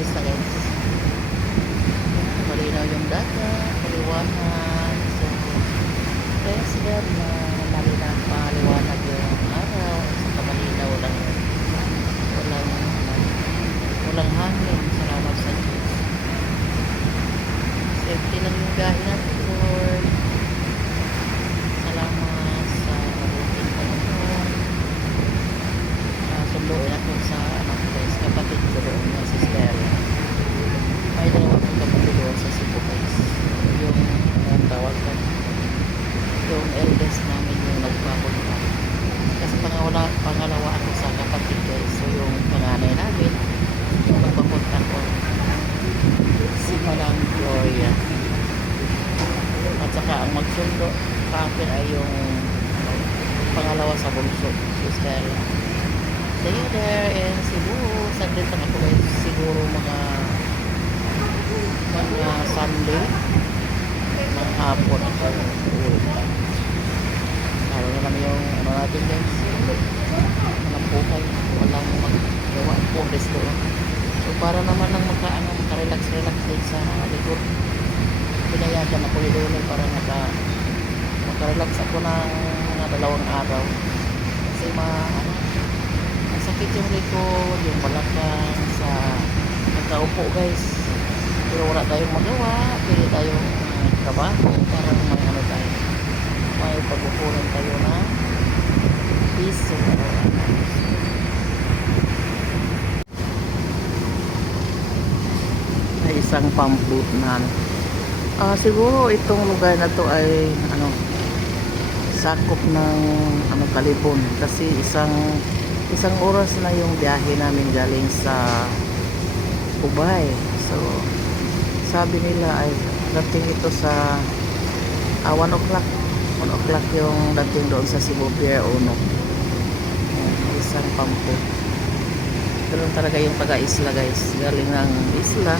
alis na guys. Malinaw yung dagat, maliwanag. So, praise God na malinaw, maliwanag yung araw. Sa malinaw lang yun. Walang hangin. Salamat sa Diyos. Safety lang yung gahin natin, Lord. Salamat sa mabuting Panginoon. Sunduin ako sa anak guys, kapatid ko doon na si Stella. May dalawa kong kapatid doon sa Cebu guys. Yung tawag ko, yung eldest namin yung nagpapunta. Kasi pangalawa ako sa kapatid guys. So yung panganay namin, yung nagpapunta ko, si Madam Gloria. At saka ang magsundo pa akin ay yung pangalawa sa bunso, si Stella. Stay there in Cebu. Saglit lang ako guys. Siguro mga Sunday ng hapon ako uwi. Lalo na lang yung ano natin guys. Walang buhay. Walang magawa po resto. So para naman lang makarelax din sa likod. Pinayagan ako yun para makarelax ako ng mga 2 araw. Kasi sakit yung likod, yung balakang sa nagkaupo guys. Pero wala tayong magawa, pili tayong trabaho para may ano tayo. May pagkukunan tayo na piso. May isang pamphlet na siguro itong lugar na to ay sakop ng Kalibon kasi isang oras na yung biyahe namin galing sa Ubay. So sabi nila ay dating ito sa 1 o'clock yung dating doon sa Cebu Pier 1. Isang pampo. Ganun talaga yung taga-isla guys, galing ng isla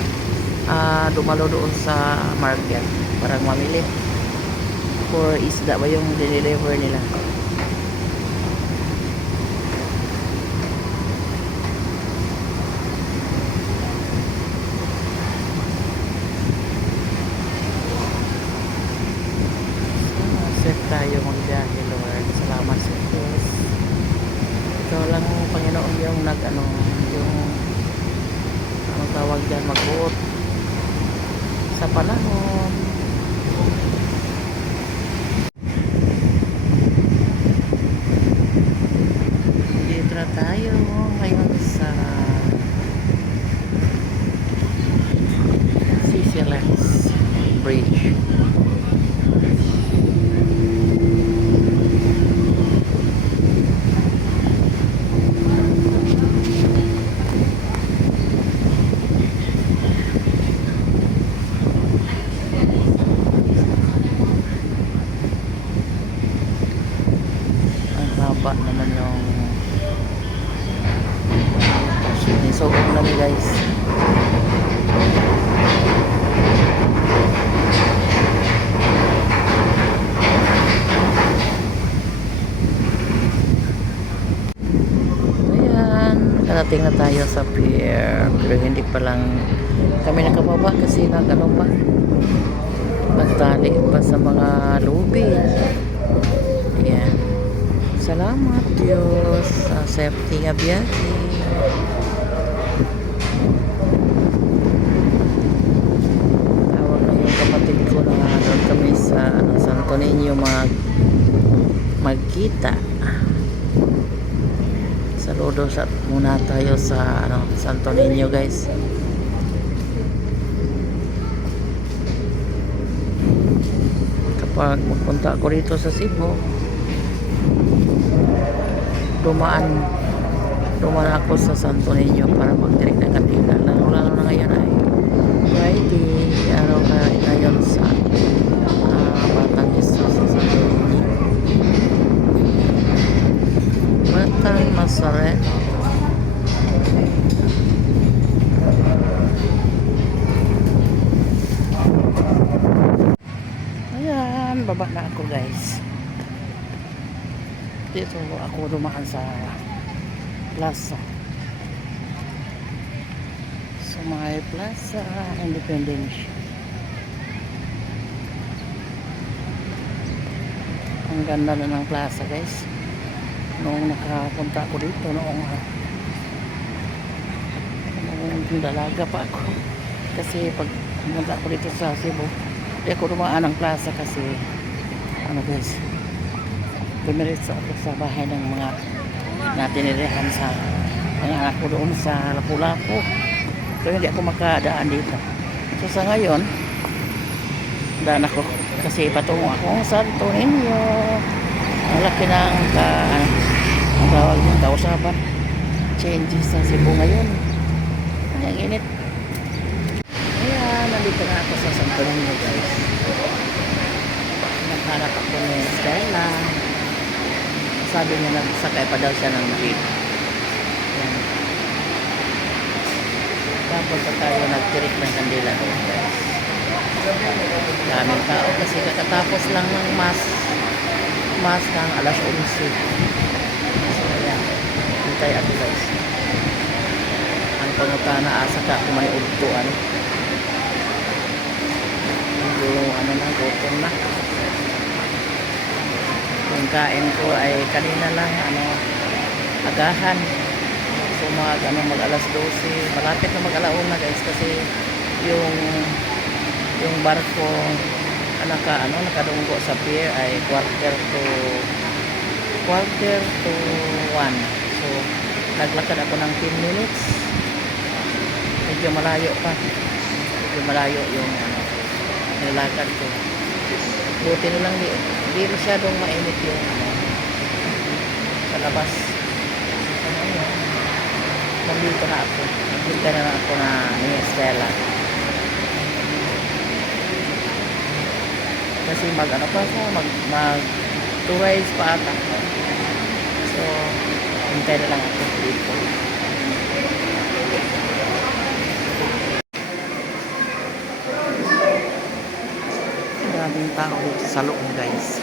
dumalo doon sa market parang mamili for isda ba yung deliver nila. Tayo magbiyahe, Lord. Salamat sa Diyos. Ikaw lang Panginoon yung yung tawag dyan, magbuot sa panahon. Dito na tayo ngayon sa Sicilians Bridge. Haba naman yung suog na ni guys. Ayan, karating na tayo sa pier pero hindi pa lang kami nakababa kasi magtali pa sa mga lubid. Ayan. Salamat Diyos sa safety nga biyahe. Tawag na yung kapatid ko na doon kami sa Santo Niño magkita. Saludo muna tayo sa Santo Niño guys. Kapag magpunta ako rito sa Cebu, dumaan ako sa Santo Niño para mag-direct ng kantina. Lalo na ngayon ay Friday, araw na ngayon sa Batang Jesus sa Santo Niño. Batang Nazareno. Ayan, baba na ako guys. Dito ako dumaan sa plaza. So sa Mahal Plaza, Independence. Ang ganda na ng plaza, guys. Noong nakapunta ako dito, noong dalaga pa ako. Kasi pag pumunta ako dito sa Cebu, di ako dumaan ng plaza kasi ano guys, pumiritsa ako sa bahay ng mga natinirahan sa mga anak ko doon sa Lapu-Lapu. So hindi ako makadaan dito. So sa ngayon, daan ako kasi patungo akong Santo Niño. Ang laki ng ang tawag ng kausaban. Changes sa Cebu ngayon. Ang init. Ayan, nandito na ako sa Santo Niño, guys. Naghanap ako ni Stella. Sabi niya nagsakay pa daw siya ng jeep. Ayan. Tapos pa tayo nagtirik ng kandila doon, guys. Daming tao kasi kakatapos lang ng mass ng alas 11. So, ayan. Hintay ako, guys. Ang panguta na asa ka kung may ugtuan. Yung ano na, gutom na. Yung kain ko ay kanina lang, agahan. So mag alas 12, malapit na mag-alauna, guys, kasi yung barko nakadunggo sa pier ay quarter to 1. So naglakad ako ng 10 minutes. Medyo malayo pa. Medyo malayo yung nilakad ko. Buti na lang di masyadong mainit yung sa labas. Nandito na ako. Nandito na ako na ni Stella. Kasi mag 2 rides pa ata. So, hintay na lang ako dito. Daming tao dito sa loob, guys.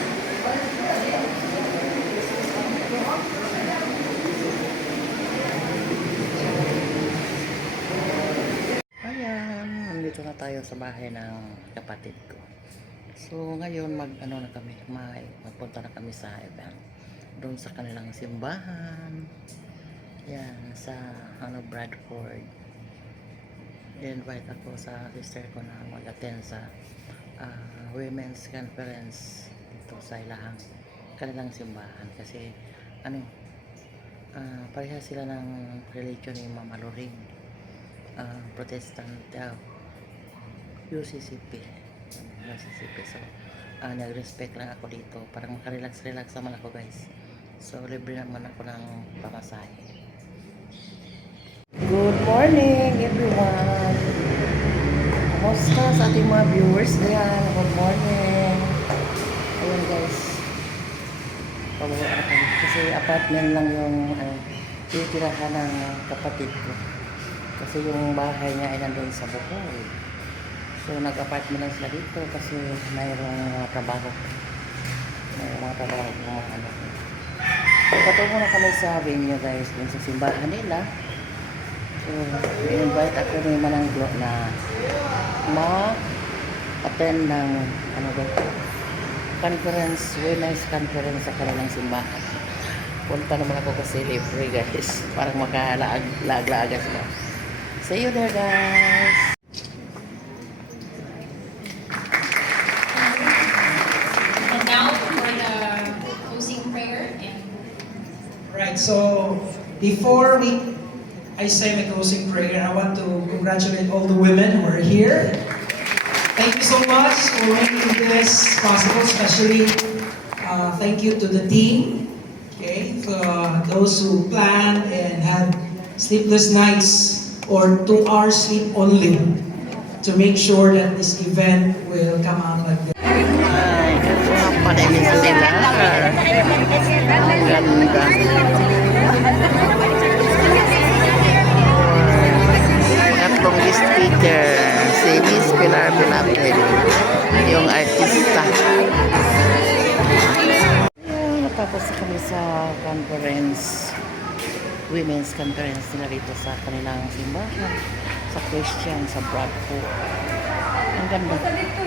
Ayan, nandito na tayo sa bahay ng kapatid ko. So ngayon magpunta na kami sa event doon sa kanilang simbahan. Yan, sa Bradford. I-invite ako sa sister ko na mag-attend sa women's conference dito sa kanilang simbahan kasi pareha sila ng religion ni Mama Loring, Protestant UCCP. So nag-respect lang ako dito, parang makarelax naman ako, guys. So libre naman ako ng pamasahe. Good morning, everyone. Kamusta sa ating mga viewers? Ayan, good morning. Ayan, guys. Pabuha na kami. Kasi apartment lang yung titirahan ng kapatid ko. Kasi yung bahay niya ay nandun sa Bohol. So nag-apartment lang sila dito kasi mayroong trabaho. Mayroong mga trabaho ng mga anak. So patungo na kami sa venue, guys, dun sa simbahan nila. So, i-invite ako ni Mananglo na ma-attend ng women's conference sa kanilang simbahan. Punta naman ako kasi libre, guys. Parang makalaag-laaga sila. See you there, guys! And now for the closing prayer. Right, so before I say my closing prayer, I want to congratulate all the women who are here. Thank you so much for making this possible, especially thank you to the team, okay, for those who planned and had sleepless nights or 2 hours sleep only to make sure that this event will come out like this. Ay, panaymin sila. Ang ganda. Tatlong speaker, si Miss Pilar Pilapil, yung artista. Natapos kami sa conference, women's conference nila rito sa kanilang simbahan, sa sa Christian, sa Bradford. Ang ganda.